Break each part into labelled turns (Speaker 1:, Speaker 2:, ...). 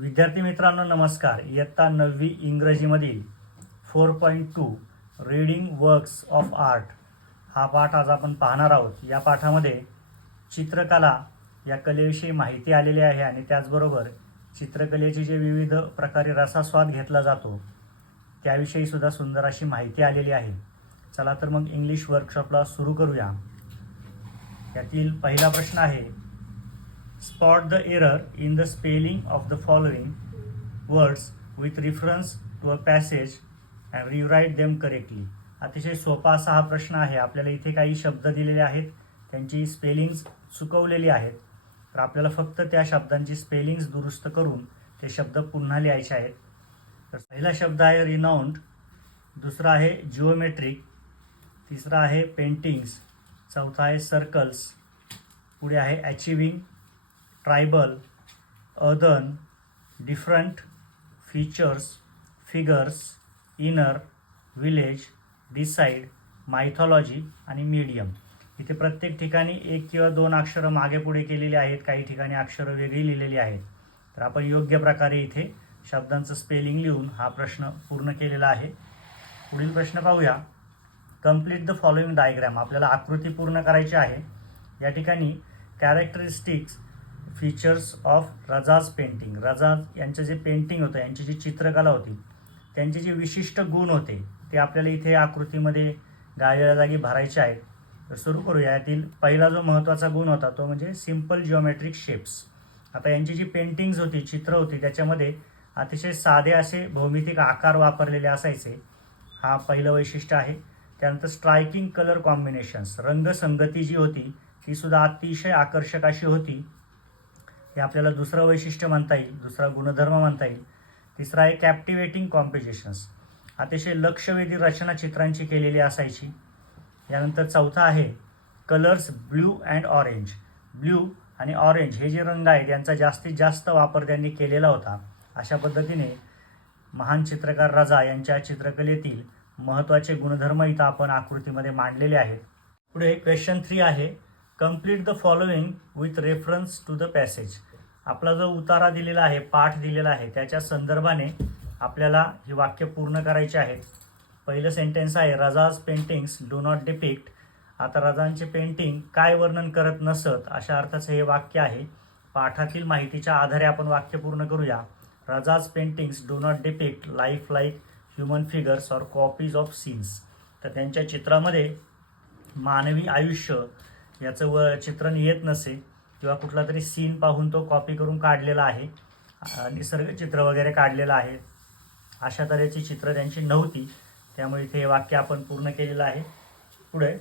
Speaker 1: विद्यार्थी मित्रांनो नमस्कार. इयत्ता नववी इंग्रजीमधील four point two reading works of art हा पाठ आज आपण पाहणार आहोत. या पाठामध्ये चित्रकला या कलेविषयी माहिती आलेली आहे आणि त्याचबरोबर चित्रकलेचे जे विविध प्रकारे रसास्वाद घेतला जातो त्याविषयी सुद्धा सुंदर अशी माहिती आलेली आहे. चला तर मग इंग्लिश वर्कशॉपला सुरू करूया. यातील पहिला प्रश्न आहे spot the error in the spelling of the following words with reference to a passage and rewrite them correctly. अतिशय सोपा असा हा प्रश्न आहे. आपल्याला इथे काही शब्द दिलेले आहेत. त्यांची स्पेलिंग्स चुकवलेली आहेत. तर आपल्याला फक्त त्या शब्दांची स्पेलिंग्स दुरुस्त करून ते शब्द पुन्हा लिहायचे आहेत. तर पहिला शब्द आहे रिनाऊंड दुसरा आहे जिओमेट्रिक तिसरा आहे पेंटिंग्स चौथा आहे सर्कल्स पुढे आहे अचिव्हिंग ट्रायबल अदन different features figures inner village decide mythology आणि मीडियम. इथे प्रत्येक ठिकाणी एक किंवा दोन अक्षरं मागे पुढे केलेली आहेत काही ठिकाणी अक्षरं वेगळी लिहिलेली आहेत. तर आपण योग्य प्रकारे इथे शब्दांचं स्पेलिंग लिहून हा प्रश्न पूर्ण केलेला आहे. पुढील प्रश्न पाहूया. कंप्लीट द फॉलोइंग डायग्रॅम आपल्याला आकृती पूर्ण करायची आहे. या ठिकाणी characteristics features of Raza's painting Raza's यांचं जे पेंटिंग होतं यांची जी चित्रकला होती त्यांचे जे विशिष्ट गुण होते ते आपल्याला इथे आकृतीमध्ये गाळलेल्या जागी भरायचे आहेत. तर सुरू करूया. यातील पहिला जो महत्त्वाचा गुण होता तो म्हणजे सिंपल जिओमेट्रिक शेप्स आता यांची जी पेंटिंग्ज होती चित्र होती त्याच्यामध्ये अतिशय साधे असे भौमितिक आकार वापरलेले असायचे. हा पहिलं वैशिष्ट्य आहे. त्यानंतर स्ट्रायकिंग कलर कॉम्बिनेशन्स रंगसंगती जी होती ती सुद्धा अतिशय आकर्षक अशी होती. ते आपल्याला दुसरं वैशिष्ट्य म्हणता येईल दुसरा गुणधर्म म्हणता येईल. तिसरा आहे कॅप्टिवेटिंग कॉम्पिटिशन्स अतिशय लक्षवेधी रचना चित्रांची केलेली असायची. यानंतर चौथा आहे colours blue and orange blue आणि ऑरेंज हे जे रंग आहेत यांचा जास्तीत जास्त वापर त्यांनी केलेला होता. अशा पद्धतीने महान चित्रकार रजा यांच्या चित्रकलेतील महत्त्वाचे गुणधर्म इथं आपण आकृतीमध्ये मांडलेले आहेत. पुढे क्वेश्चन थ्री आहे complete the following with reference to the passage आपला जो उतारा दिलेला आहे पाठ दिलेला आहे त्याच्या संदर्भाने आपल्याला ही वाक्य पूर्ण करायची आहेत पहिलं सेंटेन्स आहे Raza's paintings do not depict आता रजांचे पेंटिंग काय वर्णन करत नसत अशा अर्थाचं हे वाक्य आहे. पाठातील माहितीच्या आधारे आपण वाक्य पूर्ण करूया. Raza's paintings do not depict life like human figures or copies of scenes तर त्यांच्या चित्रामध्ये मानवी आयुष्य याचं व चित्रण येत नसे. किंवा कुठला तरी सीन पाहून तो कॉपी करून काढलेला आहे. निसर्ग चित्र वगैरे काढलेलं आहे. अशा तऱ्हेची चित्र त्यांची नव्हती. त्यामुळे इथे हे वाक्य आपण पूर्ण केलेलं आहे. पुढे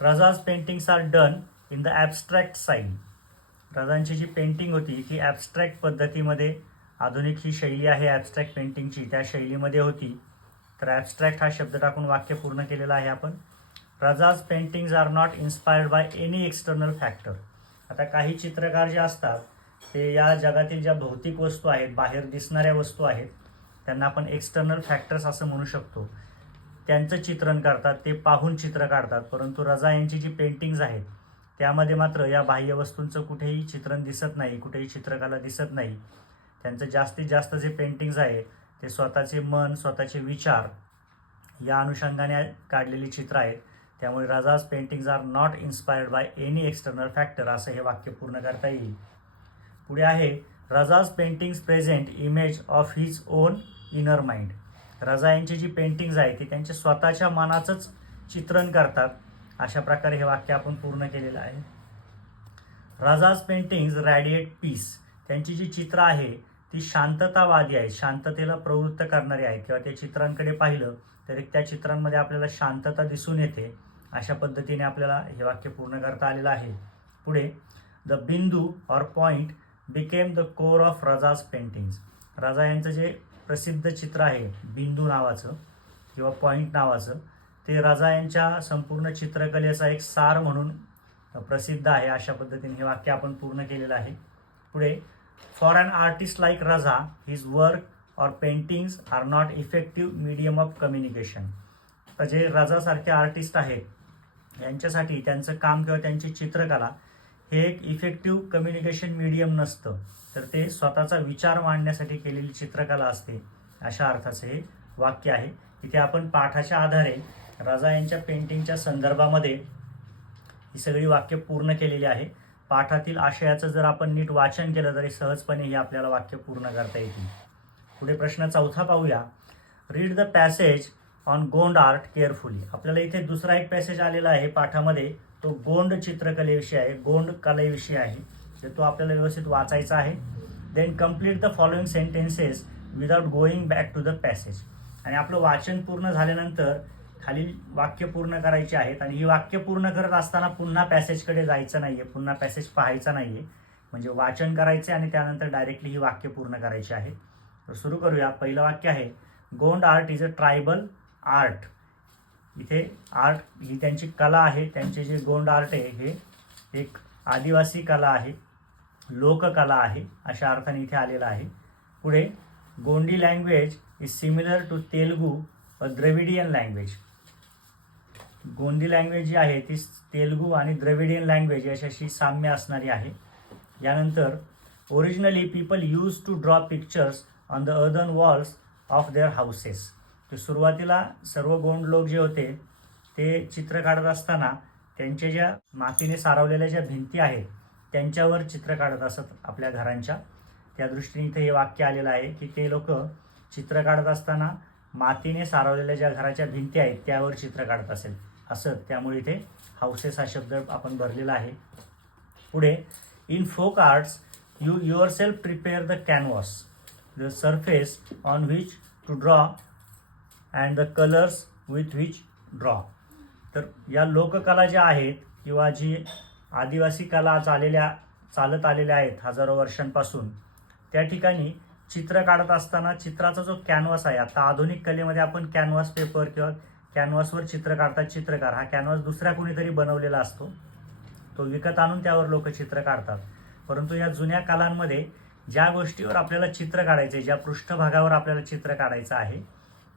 Speaker 1: Raza's paintings are done in the abstract sign रजांची जी पेंटिंग होती ती ॲबस्ट्रॅक्ट पद्धतीमध्ये आधुनिक ही शैली आहे ॲबस्ट्रॅक्ट पेंटिंगची त्या शैलीमध्ये होती. तर ॲबस्ट्रॅक्ट हा शब्द टाकून वाक्य पूर्ण केलेलं आहे आपण. Raza's paintings are not inspired by any external factor आता काही चित्रकार जे असतात ते या जगातील ज्या भौतिक वस्तू आहेत बाहेर दिसणाऱ्या वस्तू आहेत त्यांना आपण एक्सटर्नल फॅक्टर्स असं म्हणू शकतो. त्यांचं चित्रण करतात ते पाहून चित्र काढतात परंतु रजा यांची जी पेंटिंग्ज आहेत त्यामध्ये मात्र या बाह्य वस्तूंचं कुठेही चित्रण दिसत नाही कुठेही चित्रकला दिसत नाही. त्यांचं जास्तीत जास्त जे पेंटिंग्ज आहे ते स्वतःचे मन स्वतःचे विचार या अनुषंगाने काढलेली चित्र आहेत. त्यामुळे Raza's paintings are not inspired by any external factor असं हे वाक्य पूर्ण करता येईल. पुढे आहे Raza's paintings present image of his own inner mind Raza यांची जी पेंटिंग्ज आहे ती त्यांच्या स्वतःच्या मनाचंच चित्रण करतात. अशा प्रकारे हे वाक्य आपण पूर्ण केलेलं आहे. रजाज पेंटिंग्ज रॅडिएट पीस त्यांची जी चित्र आहे ती शांततावादी आहे शांततेला प्रवृत्त करणारी आहे किंवा त्या चित्रांकडे पाहिलं तर त्या चित्रांमध्ये आपल्याला शांतता दिसून येते. अशा पद्धतीने आपल्याला हे वाक्य पूर्ण करता आलेलं आहे. पुढे the bindu or point became the core of Raza's paintings Raja यांचं जे प्रसिद्ध चित्र आहे बिंदू नावाचं किंवा पॉईंट नावाचं ते राजा यांच्या संपूर्ण चित्रकलेचा एक सार म्हणून प्रसिद्ध आहे. अशा पद्धतीने हे वाक्य आपण पूर्ण केलेलं आहे. पुढे for an artist like Raza his work or paintings are not effective medium of communication तर जे रजासारखे आर्टिस्ट आहेत यांच्यासाठी त्यांचं काम किंवा त्यांची चित्रकला हे एक इफेक्टिव्ह कम्युनिकेशन मीडियम नसतं. तर ते स्वतःचा विचार मांडण्यासाठी केलेली चित्रकला असते. अशा अर्थाचं हे वाक्य आहे. इथे आपण पाठाच्या आधारे राजा यांच्या पेंटिंगच्या संदर्भामध्ये ही सगळी वाक्य पूर्ण केलेली आहे. पाठातील आशयाचं जर आपण नीट वाचन केलं तरी सहजपणे ही आपल्याला वाक्य पूर्ण करता येतील. पुढे प्रश्न चौथा पाहूया. Read the passage on Gond art carefully आपल्याला इथे दुसरा एक पॅसेज आलेला आहे पाठामध्ये. तो गोंड चित्रकलेविषयी आहे. गोंड कलेविषयी आहे. तर तो आपल्याला व्यवस्थित वाचायचा आहे. Then complete the following sentences without going back to the passage आणि आपलं वाचन पूर्ण झाल्यानंतर खालील वाक्य पूर्ण करायची आहेत. आणि ही वाक्य पूर्ण करत असताना पुन्हा पॅसेजकडे जायचं नाही आहे पुन्हा पॅसेज पाहायचा नाही आहे म्हणजे वाचन करायचे आणि त्यानंतर डायरेक्टली ही वाक्य पूर्ण करायची आहेत तर सुरू करूया. पहिलं वाक्य आहे Gond art is a tribal art. इथे आर्ट ही त्यांची कला आहे त्यांचे जे गोंड आर्ट आहे हे एक आदिवासी कला आहे लोककला आहे अशा अर्थाने इथे आलेला आहे. पुढे Gondi language is similar to Telugu a Dravidian language Gondi language जी आहे ती तेलगू आणि द्रविडियन लँग्वेज याच्याशी साम्य असणारी आहे. यानंतर originally people use to draw pictures on the earthen walls of their houses तर सुरुवातीला सर्व गोंड लोक जे होते ते चित्र काढत असताना त्यांच्या ज्या मातीने सारवलेल्या ज्या भिंती आहेत त्यांच्यावर चित्र काढत असत आपल्या घरांच्या. त्या दृष्टीने इथे हे वाक्य आलेलं आहे की ते लोक चित्र काढत असताना मातीने सारवलेल्या ज्या घराच्या भिंती आहेत त्यावर चित्र काढत असेल. असं त्यामुळे इथे हाऊसेस हा शब्द आपण भरलेला आहे. पुढे in folk arts you yourself prepare the canvas the surface on which to draw and the colours with which draw तर या लोककला ज्या आहेत किंवा जी आदिवासी कला चाललेल्या चालत आलेल्या आहेत हजारो वर्षांपासून त्या ठिकाणी चित्र काढत असताना चित्राचा जो कॅनव्हास आहे आता आधुनिक कलेमध्ये आपण कॅनव्हास पेपर किंवा कॅनव्हासवर चित्र काढतात चित्रकार हा कॅनव्हास दुसऱ्या कोणीतरी बनवलेला असतो. तो विकत आणून त्यावर लोक चित्र काढतात. परंतु या जुन्या कलांमध्ये ज्या गोष्टीवर आपल्याला चित्र काढायचे ज्या पृष्ठभागावर आपल्याला चित्र काढायचं आहे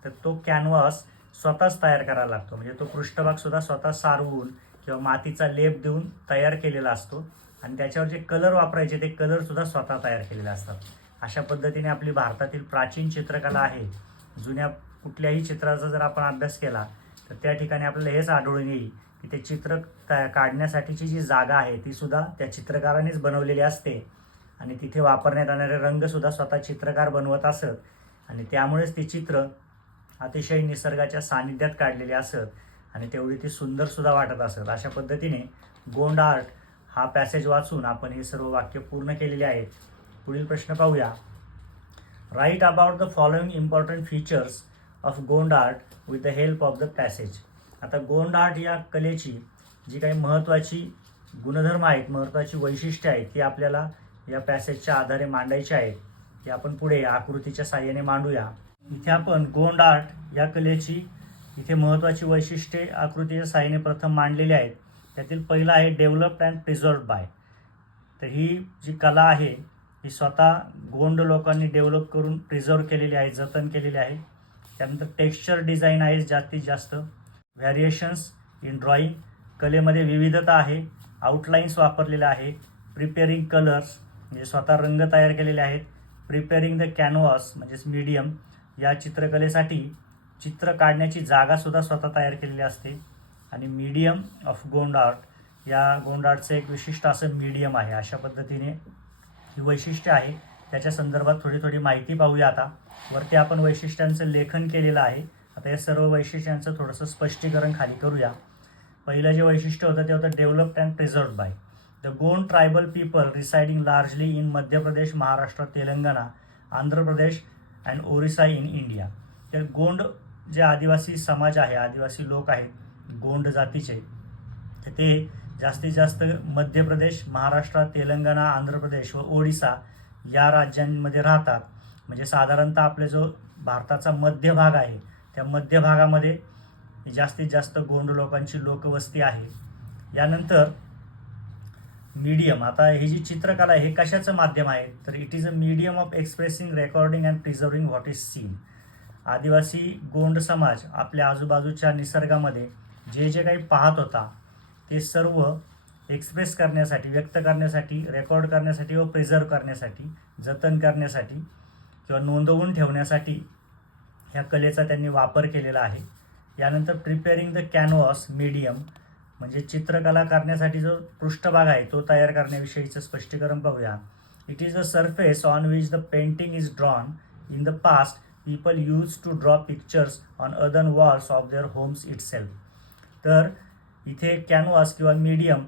Speaker 1: तर तो कॅनव्हास स्वतःच तयार करायला लागतो. म्हणजे तो पृष्ठभागसुद्धा स्वतः सारवून किंवा मातीचा लेप देऊन तयार केलेला असतो. आणि त्याच्यावर जे कलर वापरायचे ते कलरसुद्धा स्वतः तयार केलेले असतात. अशा पद्धतीने आपली भारतातील प्राचीन चित्रकला आहे. जुन्या कुठल्याही चित्राचा जर आपण अभ्यास केला तर त्या ठिकाणी आपल्याला हेच आढळून येईल की ते चित्र तया काढण्यासाठीची जी जागा आहे ती सुद्धा त्या चित्रकारानेच बनवलेली असते. आणि तिथे वापरण्यात येणारे रंगसुद्धा स्वतः चित्रकार बनवत असत. आणि त्यामुळेच ते चित्र अतिशय निसर्गाच्या सानिध्यात काढलेली असत आणि तेवढी ती सुंदर सुद्धा वाटत असत. अशा पद्धतीने गोंड आर्ट हा पॅसेज वाचून आपण हे सर्व वाक्य पूर्ण केलेले आहेत. पुढील प्रश्न पाहूया. Write about the following important features of Gond art with the help of the passage आता गोंड आर्ट या कलेची जी काही महत्त्वाची गुणधर्म आहेत महत्त्वाची वैशिष्ट्ये आहेत ती आपल्याला या पॅसेजच्या आधारे मांडायची आहेत. ती आपण पुढे या आकृतीच्या साह्याने मांडूया. इथे आपण गोंड आर्ट या कलेची इथे महत्त्वाची वैशिष्ट्ये आकृतीच्या साह्याने प्रथम मांडलेली आहेत. त्यातील पहिलं आहे डेव्हलप्ड अँड प्रिझर्व्ड बाय. तर ही जी कला आहे ही स्वतः गोंड लोकांनी डेव्हलप करून प्रिझर्व केलेली आहे जतन केलेली आहे. त्यानंतर टेक्स्चर डिझाईन आहे जास्तीत जास्त. व्हॅरिएशन्स इन ड्रॉईंग कलेमध्ये विविधता आहे. आउटलाईन्स वापरलेल्या आहे प्रिपेअरिंग कलर्स म्हणजे स्वतः रंग तयार केलेले आहेत. प्रिपेअरिंग द कॅनव्हास म्हणजेच मीडियम. या चित्रकलेसाठी चित्र काढण्याची जागासुद्धा स्वतः तयार केलेली असते. आणि मीडियम ऑफ गोंड आर्ट या गोंड आर्टचं एक विशिष्ट असं मीडियम आहे. अशा पद्धतीने ही वैशिष्ट्य आहे. त्याच्या संदर्भात थोडी थोडी माहिती पाहूया आता. वरती आपण वैशिष्ट्यांचं लेखन केलेलं आहे. आता या सर्व वैशिष्ट्यांचं थोडंसं स्पष्टीकरण खाली करूया. पहिलं जे वैशिष्ट्य होतं ते होतं developed and preserved by the Gond tribal people residing largely in Madhya Pradesh Maharashtra Telangana Andhra Pradesh and Orissa in India तर गोंड जे आदिवासी समाज आहे आदिवासी लोक आहेत गोंड जातीचे तर ते जास्तीत जास्त मध्य प्रदेश महाराष्ट्र तेलंगणा आंध्र प्रदेश व ओडिसा या राज्यांमध्ये राहतात. म्हणजे साधारणतः आपले जो भारताचा मध्य भाग आहे त्या मध्य भागामध्ये जास्तीत जास्त गोंड लोकांची लोकवस्ती आहे. यानंतर मीडियम आता ही जी चित्रकला आहे हे कशाचं माध्यम आहे? तर it is a medium of expressing recording and preserving what is seen आदिवासी गोंड समाज आपल्या आजूबाजूच्या निसर्गामध्ये जे जे काही पाहत होता ते सर्व एक्सप्रेस करण्यासाठी व्यक्त करण्यासाठी रेकॉर्ड करण्यासाठी व प्रिझर्व करण्यासाठी जतन करण्यासाठी किंवा नोंदवून ठेवण्यासाठी ह्या कलेचा त्यांनी वापर केलेला आहे. यानंतर प्रिपेअरिंग द कॅनव्हास मीडियम म्हणजे चित्रकला करण्यासाठी जो पृष्ठभाग आहे तो तयार करण्याविषयीचं स्पष्टीकरण पाहूया it is a surface on which the painting is drawn in the past people use to draw pictures on other walls of their homes itself तर इथे कॅनव्हास किंवा मीडियम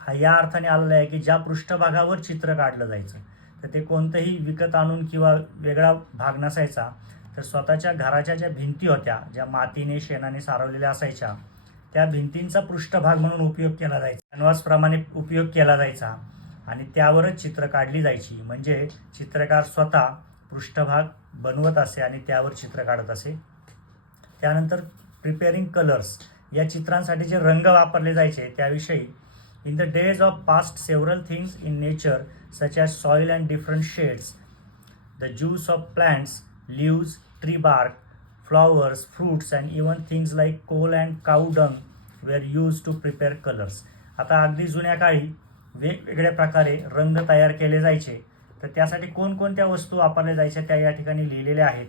Speaker 1: हा या अर्थाने आलेला आहे की ज्या पृष्ठभागावर चित्र काढलं जायचं तर ते कोणतंही विकत आणून किंवा वेगळा भाग नसायचा. तर स्वतःच्या घराच्या ज्या भिंती होत्या ज्या मातीने शेणाने सारवलेल्या असायच्या त्या भिंतींचा पृष्ठभाग म्हणून उपयोग केला जायचा. कॅनव्हासप्रमाणे उपयोग केला जायचा आणि त्यावरच चित्र काढली जायची. म्हणजे चित्रकार स्वतः पृष्ठभाग बनवत असे आणि त्यावर चित्र काढत असे. त्यानंतर प्रिपेअरिंग कलर्स या चित्रांसाठी जे रंग वापरले जायचे त्याविषयी in the days of past several things in nature such as soil and different shades the juice of plants leaves tree bark flowers, fruits, and even things like coal and cow dung were used to prepare colors. आता अगदी जुन्या काळी वेगवेगळ्या प्रकारे रंग तयार केले जायचे. तर त्यासाठी कोणकोणत्या वस्तू वापरल्या जायच्या त्या या ठिकाणी लिहिलेल्या आहेत.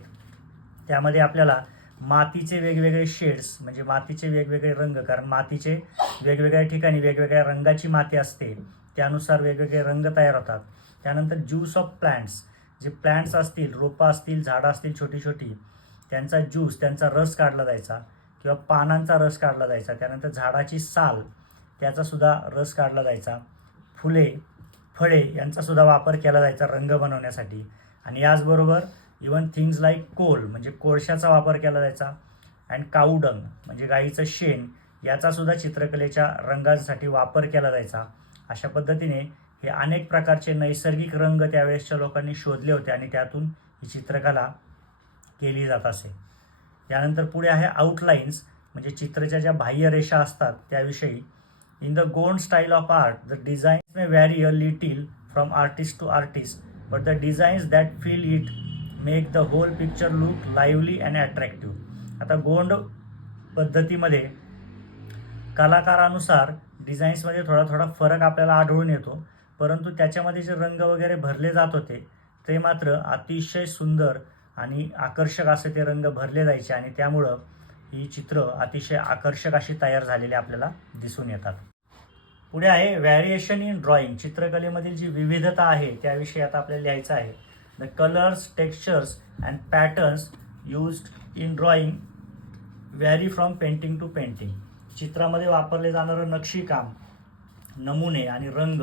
Speaker 1: त्यामध्ये आपल्याला मातीचे वेगवेगळे शेड्स म्हणजे मातीचे वेगवेगळे रंग कारण मातीचे वेगवेगळ्या ठिकाणी वेगवेगळ्या रंगाची माती असते त्यानुसार वेगवेगळे रंग तयार होतात. त्यानंतर ज्यूस ऑफ प्लांट्स जे प्लांट्स असतील रोपं असतील झाडं असतील छोटी छोटी त्यांचा ज्यूस त्यांचा रस काढला जायचा किंवा पानांचा रस काढला जायचा. त्यानंतर झाडाची साल त्याचासुद्धा रस काढला जायचा. फुले फळे यांचासुद्धा वापर केला जायचा रंग बनवण्यासाठी. आणि याचबरोबर इवन थिंग्ज लाईक कोल म्हणजे कोळशाचा वापर केला जायचा. अँड काऊडंग म्हणजे गाईचं शेण याचासुद्धा चित्रकलेच्या रंगांसाठी वापर केला जायचा. अशा पद्धतीने हे अनेक प्रकारचे नैसर्गिक रंग त्यावेळेसच्या लोकांनी शोधले होते आणि त्यातून ही चित्रकला केली जात असे. यानंतर पुढे आहे आउटलाईन्स म्हणजे चित्राच्या ज्या बाह्य रेषा असतात त्याविषयी. In the Gond style of art the designs may vary a little from artist to artist but the designs that feel it make the whole picture look lively and attractive आता गोंड पद्धतीमध्ये कलाकारानुसार डिझाईन्समध्ये थोडा थोडा फरक आपल्याला आढळून येतो परंतु त्याच्यामध्ये जे रंग वगैरे भरले जात होते ते मात्र अतिशय सुंदर आणि आकर्षक असे ते रंग भरले जायचे आणि त्यामुळं ही चित्र अतिशय आकर्षक अशी तयार झालेली आपल्याला दिसून येतात. पुढे आहे व्हॅरिएशन इन ड्रॉइंग चित्रकलेमधील जी विविधता आहे त्याविषयी आता आपल्याला लिहायचं आहे. The colours textures and patterns used in drawing vary from painting to painting चित्रामध्ये वापरले जाणारं नक्षीकाम नमुने आणि रंग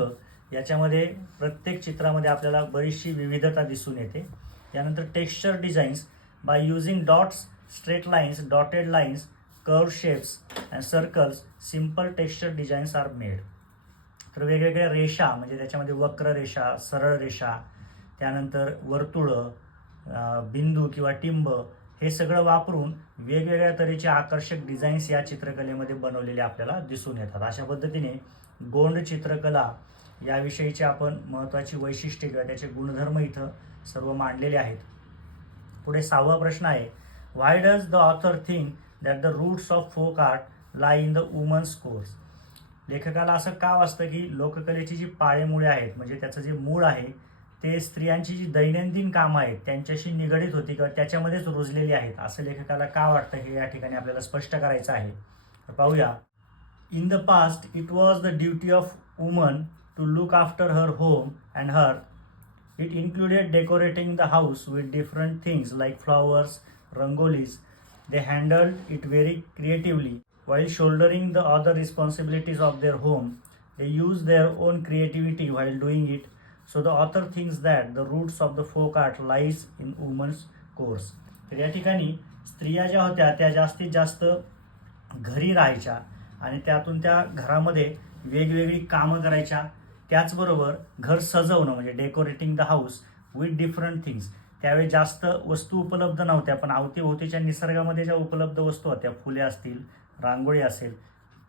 Speaker 1: याच्यामध्ये प्रत्येक चित्रामध्ये आपल्याला बरीचशी विविधता दिसून येते. यानंतर texture designs by using dots straight lines dotted lines curve shapes and circles simple texture designs are made तर वेगवेगळ्या रेषा म्हणजे त्याच्यामध्ये वक्र रेषा सरळ रेषा त्यानंतर वर्तुळं बिंदू किंवा टिंब हे सगळं वापरून वेगवेगळ्या तऱ्हेचे आकर्षक डिझाईन्स या चित्रकलेमध्ये बनवलेले आपल्याला दिसून येतात. अशा पद्धतीने गोंड चित्रकला याविषयीची आपण महत्त्वाची वैशिष्ट्ये किंवा त्याचे गुणधर्म इथं सर्व मांडलेले आहेत. पुढे सहावा प्रश्न आहे why does the author think that the roots of folk art lie in the woman's course लेखकाला असं का वाचतं की लोककलेची जी पाळेमुळे आहेत म्हणजे त्याचं जे मूळ आहे ते स्त्रियांची जी दैनंदिन कामं आहेत त्यांच्याशी निगडीत होती किंवा त्याच्यामध्येच रुजलेली आहेत असं लेखकाला का वाटतं हे या ठिकाणी आपल्याला स्पष्ट करायचं आहे. तर पाहूया. In the past it was the duty of woman to look after her home and her It included decorating the house with different things like flowers, rangolis. They handled it very creatively. While shouldering the other responsibilities of their home, they used their own creativity while doing it. So the author thinks that the roots of the folk art lies in women's course. तर या ठिकाणी स्त्रिया ज्या होत्या त्या जास्तीत जास्त घरी राहायच्या आणि त्यातून त्या घरामध्ये वेगवेगळी कामं करायच्या त्याचबरोबर घर सजवणं म्हणजे decorating the house with different things त्यावेळी जास्त वस्तू उपलब्ध नव्हत्या पण अवतीभोवतीच्या निसर्गामध्ये ज्या उपलब्ध वस्तू होत्या फुले असतील रांगोळी असेल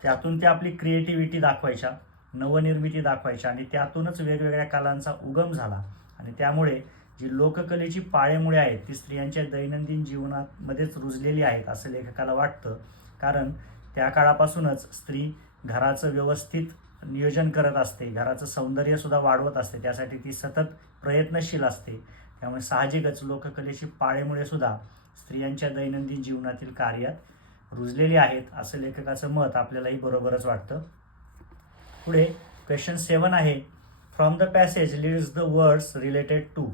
Speaker 1: त्यातून त्या आपली क्रिएटिव्हिटी दाखवायच्या नवनिर्मिती दाखवायच्या आणि त्यातूनच वेगवेगळ्या कलांचा उगम झाला. आणि त्यामुळे जी लोककलेची पाळेमुळे आहेत ती स्त्रियांच्या दैनंदिन जीवनामध्येच रुजलेली आहेत असं लेखकाला वाटतं. कारण त्या काळापासूनच स्त्री घराचं व्यवस्थित नियोजन करत असते. घराचं सौंदर्यसुद्धा वाढवत असते. त्यासाठी ती सतत प्रयत्नशील असते. त्यामुळे साहजिकच लोककलेची पाळेमुळे सुद्धा स्त्रियांच्या दैनंदिन जीवनातील कार्यात रुजलेली आहेत असं लेखकाचं मत आपल्यालाही बरोबरच वाटतं. पुढे क्वेश्चन सेवन आहे. From the passage leads the words related to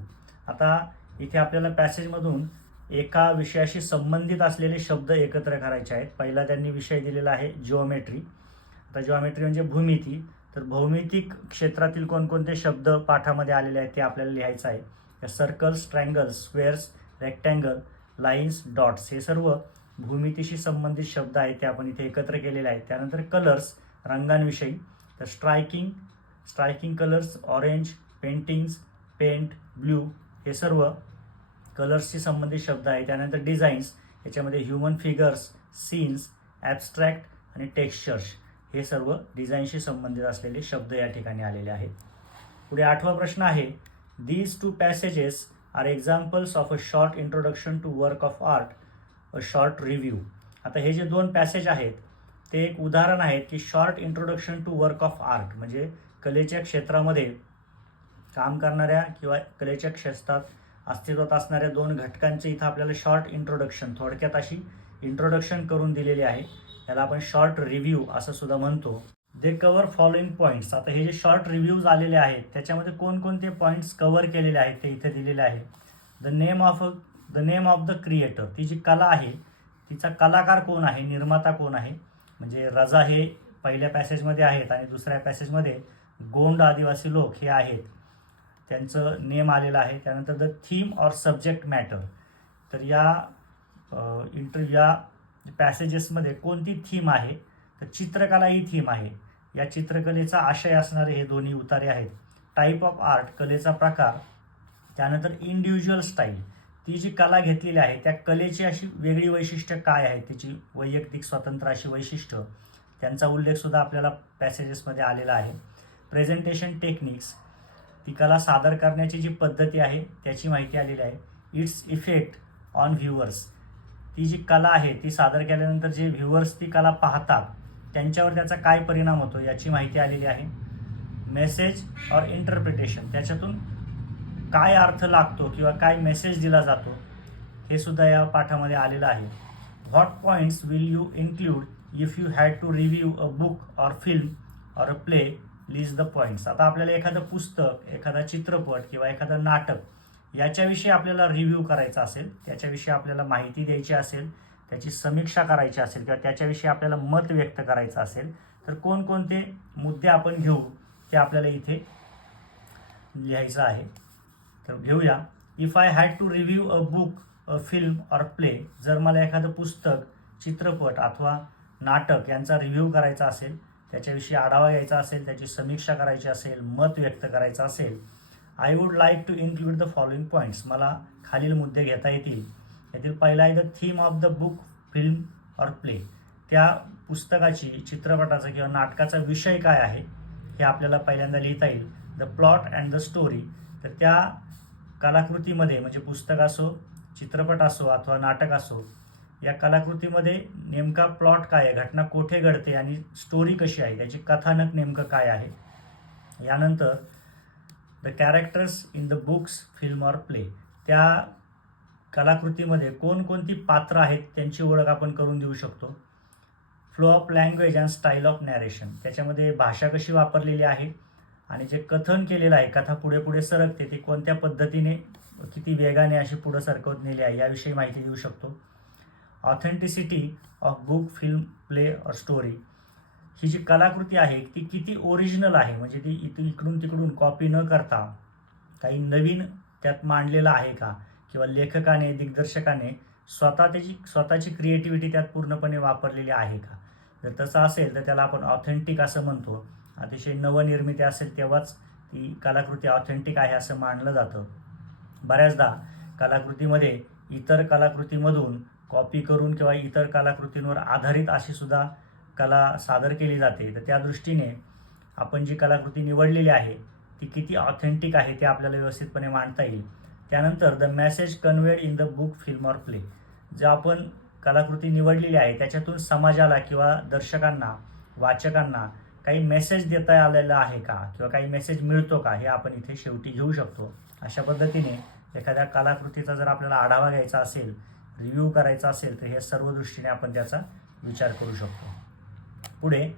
Speaker 1: आता इथे आपल्याला पॅसेजमधून एका विषयाशी संबंधित असलेले शब्द एकत्र करायचे आहेत. पहिला त्यांनी विषय दिलेला आहे जिओमेट्री आता जिओमेट्री म्हणजे भूमिती. तर भौमितिक क्षेत्रातील कोणकोणते शब्द पाठामध्ये आलेले आहेत ते आपल्याला लिहायचं आहे. Circles triangles squares rectangle lines dots हे सर्व भूमितीशी संबंधित शब्द आहेत ते आपण इथे एकत्र केलेले आहेत. त्यानंतर कलर्स रंगांविषयी. तर striking striking colours orange paintings paint blue हे सर्व कलर्सशी संबंधित शब्द आहे त्यानंतर डिझाईन्स याच्यामध्ये ह्युमन फिगर्स सीन्स ॲबस्ट्रॅक्ट आणि टेक्स्चर्स हे सर्व डिझाईनशी संबंधित असलेले शब्द या ठिकाणी आलेले आहेत. पुढे आठवा प्रश्न आहे these two passages are examples of a short introduction to work of art a short review आता हे जे दोन पॅसेज आहेत ते एक उदाहरण आहेत की short introduction to work of art म्हणजे कलेच्या क्षेत्रामध्ये काम करणाऱ्या किंवा कलेच्या क्षेत्रात अस्तित्वात असणाऱ्या दोन घटकांचे इथं आपल्याला शॉर्ट इंट्रोडक्शन थोडक्यात अशी इंट्रोडक्शन करून दिलेली आहे. याला आपण शॉर्ट रिव्ह्यू असं सुद्धा म्हणतो. दे कवर फॉलोइंग पॉईंट्स आता हे जे शॉर्ट रिव्ह्यूज आलेले आहेत त्याच्यामध्ये कोणकोणते पॉईंट्स कवर केलेले आहेत ते इथे दिलेले आहे. The name of the name of the creator ती जी कला आहे तिचा कलाकार कोण आहे निर्माता कोण आहे? म्हणजे रजा हे पहिल्या पॅसेजमध्ये आहेत आणि दुसऱ्या पॅसेजमध्ये गोंड आदिवासी लोक हे आहेत. त्यांचं नेम आलेलं आहे. त्यानंतर the theme or subject matter तर या इंटरव्ह्यू या पॅसेजेसमध्ये कोणती थीम आहे तर चित्रकला ही थीम आहे. या चित्रकलेचा आशय असणारे हे दोन्ही उतारे आहेत. टाईप ऑफ आर्ट कलेचा प्रकार त्यानंतर इंडिव्हिज्युअल स्टाईल ती जी कला घेतलेली आहे त्या कलेची अशी वेगळी वैशिष्ट्य काय आहे? तिची वैयक्तिक स्वतंत्र अशी वैशिष्ट्य. त्यांचा उल्लेखसुद्धा आपल्याला पॅसेजेसमध्ये आलेला आहे. प्रेझेंटेशन टेक्निक्स ती कला सादर करण्याची जी पद्धती आहे त्याची माहिती आलेली आहे. इट्स इफेक्ट ऑन व्ह्युअर्स ती जी कला आहे ती सादर केल्यानंतर जे व्ह्युअर्स ती कला पाहतात त्यांच्यावर त्याचा काय परिणाम होतो याची माहिती आलेली आहे. मेसेज ऑर इंटरप्रिटेशन त्याच्यातून काय अर्थ लागतो किंवा काय मेसेज दिला जातो हे सुद्धा या पाठामध्ये आलेलं आहे. What points will you include if you had to review a book or film or a play list the points आता आपल्याला एखादं पुस्तक एखादा चित्रपट किंवा एखादं नाटक याच्याविषयी आपल्याला रिव्ह्यू करायचा असेल त्याच्याविषयी आपल्याला माहिती द्यायची असेल त्याची समीक्षा करायची असेल किंवा त्याच्याविषयी आपल्याला मत व्यक्त करायचं असेल तर कोणकोणते मुद्दे आपण घेऊ ते आपल्याला इथे लिहायचं आहे. तर घेऊया. If I had to review a book a film or play जर मला एखादं पुस्तक चित्रपट अथवा नाटक यांचा रिव्ह्यू करायचा असेल त्याच्याविषयी आढावा घ्यायचा असेल त्याची समीक्षा करायची असेल मत व्यक्त करायचं असेल I would like to include the following points मला खालील मुद्दे घेता येतील. यातील पहिला आहे the theme of the book film or play त्या पुस्तकाची चित्रपटाचा किंवा नाटकाचा विषय काय आहे हे आपल्याला पहिल्यांदा लिहिता येईल. The plot and the story तर त्या कलाकृतीमध्ये म्हणजे पुस्तक असो चित्रपट असो अथवा नाटक असो या कलाकृतीमध्ये नेमका प्लॉट काय आहे घटना कोठे घडते आणि स्टोरी कशी आहे त्याची कथानक नेमकं काय आहे यानंतर the characters in the books film or play त्या कलाकृतीमध्ये कोणकोणती पात्र आहेत त्यांची ओळख आपण करून देऊ शकतो. Flow of language and style of narration त्याच्यामध्ये भाषा कशी वापरलेली आहे आणि जे कथन केलेलं आहे कथा पुढे पुढे सरकते ती कोणत्या पद्धतीने किती वेगाने अशी पुढं सरकवत नेली आहे याविषयी माहिती देऊ शकतो. Authenticity of book film play or story ही जी कलाकृती आहे ती किती ओरिजिनल आहे? म्हणजे ती इथून इकडून तिकडून कॉपी न करता काही नवीन त्यात मांडलेलं आहे का? किंवा लेखकाने दिग्दर्शकाने स्वतः त्याची स्वतःची क्रिएटिव्हिटी त्यात पूर्णपणे वापरलेली आहे का? जर तसं असेल तर त्याला आपण ऑथेंटिक असं म्हणतो. अतिशय नवनिर्मिती असेल तेव्हाच ती कलाकृती ऑथेंटिक आहे असं मानलं जातं. बऱ्याचदा कलाकृतीमध्ये इतर कलाकृतीमधून कॉपी करून किंवा इतर कलाकृतींवर आधारित अशी सुद्धा कला सादर केली जाते तर त्या दृष्टीने आपण जी कलाकृती निवडलेली आहे ती किती ऑथेंटिक आहे ते आपल्याला व्यवस्थितपणे मांडता येईल. त्यानंतर the message conveyed in the book film or play जे आपण कलाकृती निवडलेली आहे त्याच्यातून समाजाला किंवा दर्शकांना वाचकांना काही मेसेज देता आलेला आहे का? किंवा काही मेसेज मिळतो का? हे आपण इथे शेवटी घेऊ शकतो. अशा पद्धतीने एखाद्या कलाकृतीचा जर आपल्याला आढावा घ्यायचा असेल रिव्ह्यू करायचा असेल तर हे सर्व दृष्टीने आपण त्याचा विचार करू शकतो. पुढे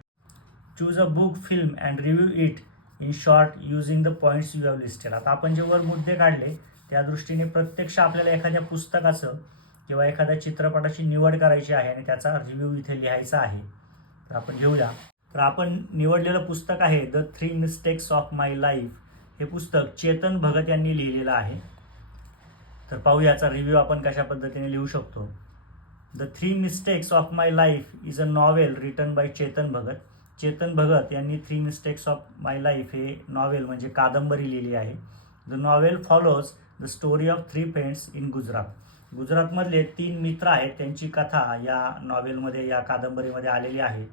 Speaker 1: choose a book film and review it in short using the points you have listed आता आपण जे वर मुद्दे काढले त्या दृष्टीने प्रत्यक्ष आपल्याला एखाद्या पुस्तकाचं किंवा एखाद्या चित्रपटाची निवड करायची आहे आणि त्याचा रिव्ह्यू इथे लिहायचा आहे. तर आपण घेऊया. तर आपण निवडलेलं पुस्तक आहे the three mistakes of my life हे पुस्तक चेतन भगत यांनी लिहिलेलं आहे. तर पाहू याचा रिव्ह्यू आपण कशा पद्धतीने लिहू शकतो. The three mistakes of my life is a novel written by Chetan Bhagat. Chetan Bhagat यांनी three mistakes of my life हे नॉवेल म्हणजे कादंबरी लिहिली आहे. The novel follows the story of three friends in Gujarat गुजरातमधले तीन मित्र आहेत त्यांची कथा या नॉवेलमध्ये या कादंबरीमध्ये आलेली आहे.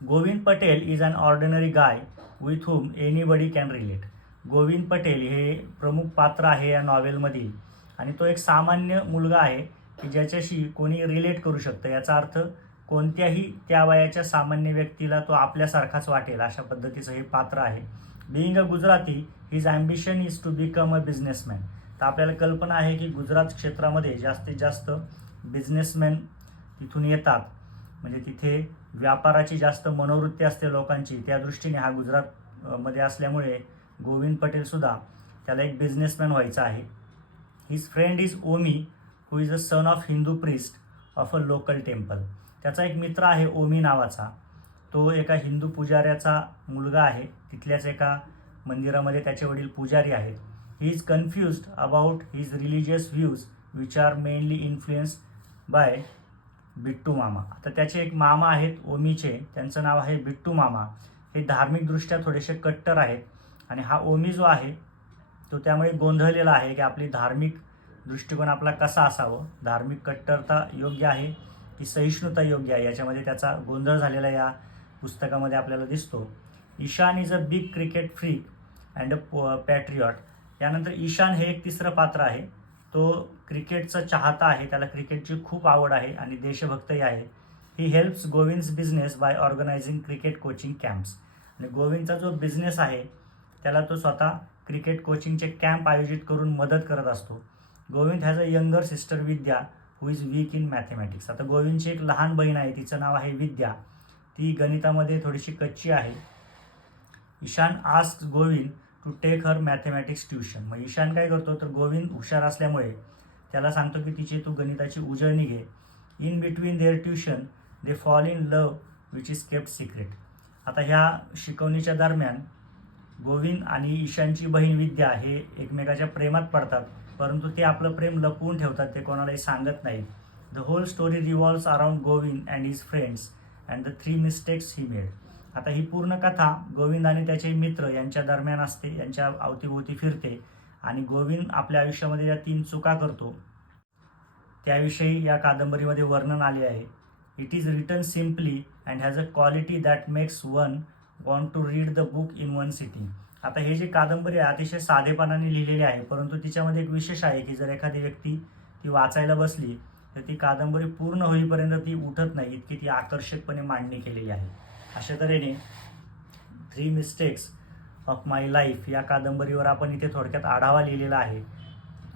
Speaker 1: Govind Patel is an ordinary guy with whom anybody can relate Govind Patel हे प्रमुख पात्र आहे या नॉवेलमधील आणि तो एक सामान्य मुलगा आहे की ज्याच्याशी कोणी रिलेट करू शकतं. याचा अर्थ कोणत्याही त्या वयाच्या सामान्य व्यक्तीला तो आपल्यासारखाच वाटेल अशा पद्धतीचं हे पात्र आहे. Being a Gujarati his ambition is to become a businessman तर आपल्याला कल्पना आहे की गुजरात क्षेत्रामध्ये जास्तीत जास्त बिझनेसमॅन तिथून येतात. म्हणजे तिथे व्यापाराची जास्त मनोवृत्ती असते लोकांची. त्या दृष्टीने हा गुजरात मध्ये असल्यामुळे गोविंद पटेलसुद्धा त्याला एक बिझनेसमॅन व्हायचा आहे. His friend is Omi who is a son of Hindu priest of a local temple त्याचा एक मित्र आहे ओमी नावाचा. तो एका हिंदू पुजाऱ्याचा मुलगा आहे. तिथल्याच एका मंदिरामध्ये त्याचे वडील पुजारी आहेत. He is confused about his religious views which are mainly influence by Bittu mama. आता त्याचे एक मामा आहेत ओमीचे. त्यांचं नाव आहे बिट्टू मामा. हे धार्मिकदृष्ट्या थोडेसे कट्टर आहेत. आणि हा ओमी जो आहे तो त्यामुळे गोंधळलेला आहे की आपली धार्मिक दृष्टिकोन आपला कसा असावं? धार्मिक कट्टरता योग्य आहे की सहिष्णुता योग्य आहे? याच्यामध्ये त्याचा गोंधळ झालेला या पुस्तकामध्ये आपल्याला दिसतो. Ishaan is a big cricket free and a patriot यानंतर ईशान हे एक तिसरं पात्र आहे. तो क्रिकेटचा चाहता आहे. त्याला क्रिकेटची खूप आवड आहे आणि देशभक्तही आहे. He helps Govind's business by organising cricket coaching camps आणि गोविंदचा जो बिझनेस आहे त्याला तो स्वतः क्रिकेट कोचिंगचे कॅम्प आयोजित करून मदत करत असतो. Govind has a younger sister Vidya who is weak in mathematics आता गोविंदची एक लहान बहीण आहे तिचं नाव आहे विद्या. ती गणितामध्ये थोडीशी कच्ची आहे. Ishaan ask Govind to take her mathematics tuition मग ईशान काय करतो तर गोविंद हुशार असल्यामुळे त्याला सांगतो की तिची तू गणिताची उजळणी घे. In between their tuition they fall in love which is kept secret आता ह्या शिकवणीच्या दरम्यान गोविंद आणि ईशानची बहीण विद्या हे एकमेकाच्या प्रेमात पडतात. परंतु ते आपलं प्रेम लपवून ठेवतात ते कोणालाही सांगत नाहीत. The whole story revolves around Govind and his friends and the three mistakes he made आता ही पूर्ण कथा गोविंद आणि त्याचे मित्र यांच्या दरम्यान असते यांच्या अवतीभोवती फिरते आणि गोविंद आपल्या आयुष्यामध्ये या तीन चुका करतो. त्याविषयी या कादंबरीमध्ये वर्णन आले आहे. It is written simply and has a quality that makes one want to read the book in one sitting आता हे जी कादंबरी आहे अतिशय साधेपणाने लिहिलेली आहे परंतु तिच्यामध्ये एक विशेष आहे की जर एखादी व्यक्ती ती वाचायला बसली तर ती कादंबरी पूर्ण होईपर्यंत ती उठत नाही इतकी ती आकर्षकपणे मांडणी केलेली आहे. अशा तऱ्हेने three mistakes of my life या कादंबरीवर आपण इथे थोडक्यात आढावा लिहिलेला आहे.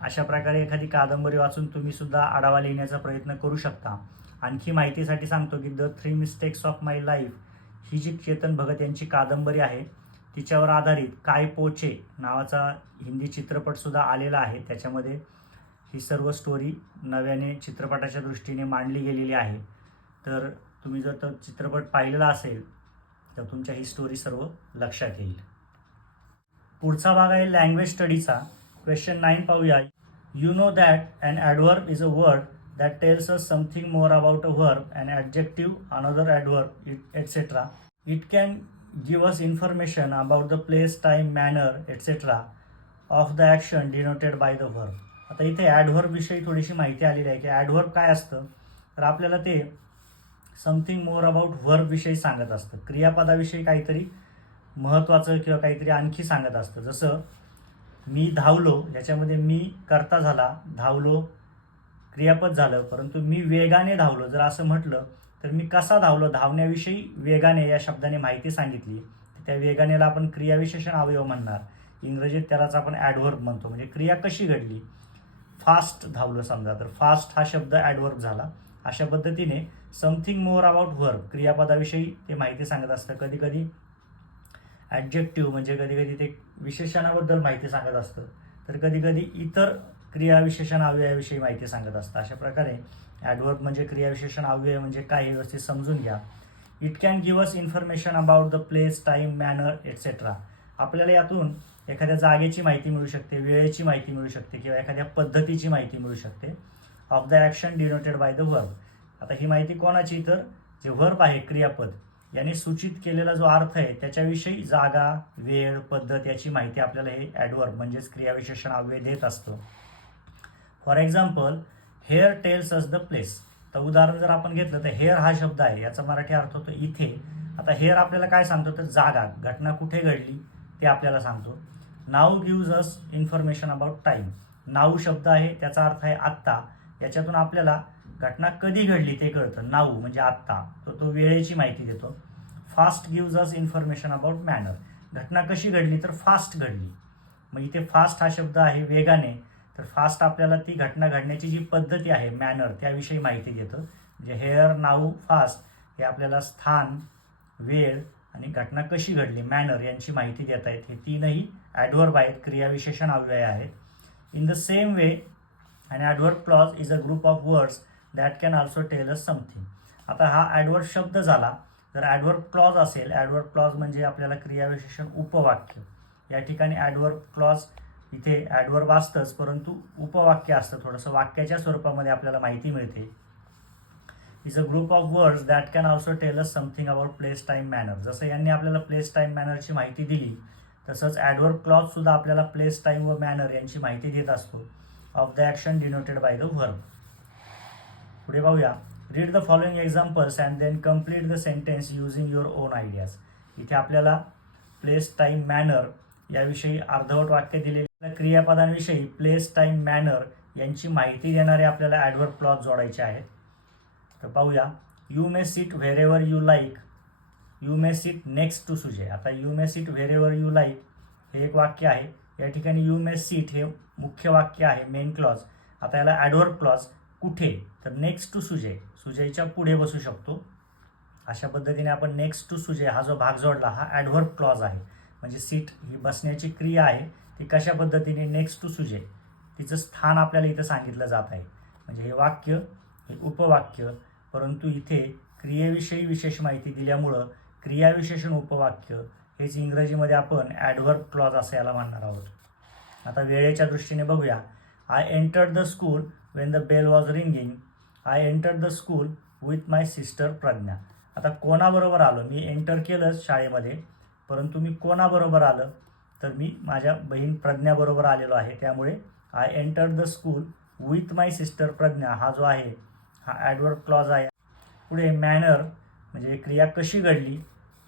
Speaker 1: अशा प्रकारे एखादी कादंबरी वाचून तुम्ही सुद्धा आढावा लिहिण्याचा प्रयत्न करू शकता. आणखी माहितीसाठी सांगतो की the three mistakes of my life ही जी चेतन भगत यांची कादंबरी आहे तिच्यावर आधारित काय पोचे नावाचा हिंदी चित्रपटसुद्धा आलेला आहे. त्याच्यामध्ये ही सर्व स्टोरी नव्याने चित्रपटाच्या दृष्टीने मांडली गेलेली आहे. तर तुम्ही जर तो चित्रपट पाहिलेला असेल तर तुमच्या ही स्टोरी सर्व लक्षात येईल. पुढचा भाग आहे लँग्वेज स्टडीचा क्वेश्चन नाईन पाहूया. You know that and adverb is a word that tells a something more about a verb and adjective another adverb it etcetera it can give us information about the place time manner etcetera of the action denoted by the verb आता इथे adverb विषयी थोडीशी माहिती आलेली आहे की adverb काय असतं? तर आपल्याला ते समथिंग मोर अबाउट व्हर्बविषयी सांगत असतं. क्रियापदाविषयी काहीतरी महत्त्वाचं किंवा काहीतरी आणखी सांगत असतं. जसं मी धावलो याच्यामध्ये मी करता झाला धावलो क्रियापद झालं परंतु मी वेगाने धावलो. जर असं म्हटलं तर मी कसा धावलो? धावण्याविषयी वेगाने या शब्दाने माहिती सांगितली. त्या वेगानेला आपण क्रियाविशेषण अवयव म्हणणार. इंग्रजीत त्यालाच आपण ॲडव्हर्ब म्हणतो. म्हणजे क्रिया कशी घडली? फास्ट धावलं समजा. तर फास्ट हा शब्द ॲडव्हर्ब झाला. अशा पद्धतीने समथिंग मोर अबाउट वर्ब क्रियापदाविषयी ते माहिती सांगत असतं. कधी कधी ॲडजेक्टिव्ह म्हणजे कधी कधी ते विशेषणाबद्दल माहिती सांगत असतं. तर कधी कधी इतर क्रियाविशेषण अवयवाविषयी माहिती सांगत असतं. अशा प्रकारे ॲडवर्ब म्हणजे क्रियाविशेषण अव्यय म्हणजे काय व्यवस्थित समजून घ्या. It can give us information about the place time manner etcetera आपल्याला यातून एखाद्या जागेची माहिती मिळू शकते वेळेची माहिती मिळू शकते किंवा एखाद्या पद्धतीची माहिती मिळू शकते. Of the action denoted by the verb आता ही माहिती कोणाची तर? जे वर्ब आहे क्रियापद. यांनी सूचित केलेला जो अर्थ आहे त्याच्याविषयी जागा वेळ पद्धत याची माहिती आपल्याला हे ॲडवर्ब म्हणजेच क्रियाविशेषण अव्यय देत असतो. For example here tells us the place. तर उदाहरण जर आपण घेतलं तर हेअर हा शब्द आहे याचा मराठी अर्थ होतो इथे. आता हेअर आपल्याला काय सांगतो? तर जागा घटना कुठे घडली ते आपल्याला सांगतो. Now gives us information about time now शब्द आहे त्याचा अर्थ आहे आत्ता. याच्यातून आपल्याला घटना कधी घडली ते कळतं. नाऊ म्हणजे आत्ता. तर तो वेळेची माहिती देतो. Fast gives us information about manner घटना कशी घडली तर फास्ट घडली. मग इथे फास्ट हा शब्द आहे वेगाने. तर फास्ट आपल्याला ती घटना घडण्याची जी पद्धती आहे मॅनर त्याविषयी माहिती देतं. म्हणजे हेअर नाऊ फास्ट हे आपल्याला स्थान वेळ आणि घटना कशी घडली मॅनर यांची माहिती देत आहेत हे तीनही ॲडवर्ब आहेत क्रियाविशेषण अव्यय आहेत. इन द सेम वे आणि adverb clause is a group of words that can also tell us something आता हा ॲडवर्ब शब्द झाला जर ॲडवर्ब क्लॉज असेल ॲडवर्ब क्लॉज म्हणजे आपल्याला क्रियाविशेषण उपवाक्य. या ठिकाणी ॲडवर्ब क्लॉज इथे ॲडवर वाचतंच परंतु उपवाक्य असतं थोडंसं. वाक्याच्या स्वरूपामध्ये आपल्याला माहिती मिळते. Is a group of words that can also tell us something about place time manner जसं यांनी आपल्याला प्लेस टाईम मॅनरची माहिती दिली तसंच ॲडवर्ब क्लॉथसुद्धा आपल्याला प्लेस टाईम व मॅनर यांची माहिती देत असतो. Of the action denoted by the verb पुढे पाहूया. Read the following examples and then complete the sentence using your own ideas इथे आपल्याला प्लेस टाईम मॅनर याविषयी अर्धवट वाक्य दिलेली क्रियापदांविषयी प्लेस टाईम मॅनर यांची माहिती देणारे आपल्याला ॲडवर्ब क्लॉज जोडायचे आहेत. तर पाहूया. You may sit wherever you like you may sit next to Sujay आता you may sit wherever you like हे एक वाक्य आहे. या ठिकाणी यू मे सीट हे मुख्य वाक्य आहे मेन क्लॉज आता याला ॲडवर्ब क्लॉज कुठे? तर नेक्स्ट टू सुजय सुजयच्या पुढे बसू शकतो. अशा पद्धतीने आपण नेक्स्ट टू सुजय हा जो भाग जोडला हा ॲडव्हर्ब क्लॉज आहे. म्हणजे सीट ही बसण्याची क्रिया आहे ती कशा पद्धतीने नेक्स्ट टू सुजे तिचं स्थान आपल्याला इथं सांगितलं जात आहे. म्हणजे हे वाक्य हे उपवाक्य परंतु इथे क्रियेविषयी विशेष माहिती दिल्यामुळं क्रियाविशेषण उपवाक्य हेच इंग्रजीमध्ये आपण ॲडव्हर्ब क्लॉज असं याला म्हणणार आहोत. आता वेळेच्या दृष्टीने बघूया. I entered the school when the bell was ringing I entered the school with my sister Pragya आता कोणाबरोबर आलो? मी एंटर केलंच शाळेमध्ये. परंतु मी कोणाबरोबर आलं तर मी माझ्या बहीण प्रज्ञाबरोबर आलेलो आहे. त्यामुळे I entered the school with my sister Pragya. हा जो आहे हा ॲडवर्ड क्लॉज आहे. पुढे मॅनर म्हणजे क्रिया कशी घडली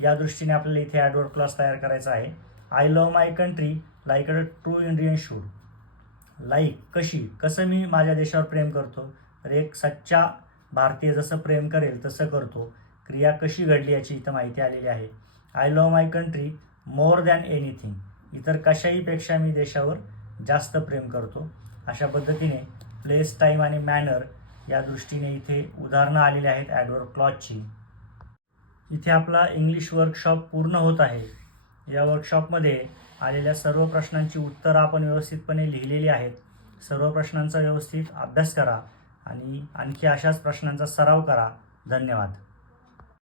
Speaker 1: या दृष्टीने आपल्याला इथे ॲडवर्ड क्लॉज तयार करायचा आहे. I love my country like a true Indian should like कशी? कसं मी माझ्या देशावर प्रेम करतो? तर एक सच्चा भारतीय जसं प्रेम करेल तसं करतो. क्रिया कशी घडली याची इथं माहिती आलेली आहे. I love my country more than anything इतर कशाहीपेक्षा मी देशावर जास्त प्रेम करतो. अशा पद्धतीने प्लेस टाईम आणि मॅनर या दृष्टीने इथे उदाहरणं आलेली आहेत ॲडवर्ब क्लॉजची इथे आपला इंग्लिश वर्कशॉप पूर्ण होत आहे. या वर्कशॉपमध्ये आलेल्या सर्व प्रश्नांची उत्तरं आपण व्यवस्थितपणे लिहिलेली आहेत. सर्व प्रश्नांचा व्यवस्थित अभ्यास करा आणि आणखी अशाच प्रश्नांचा सराव करा. धन्यवाद.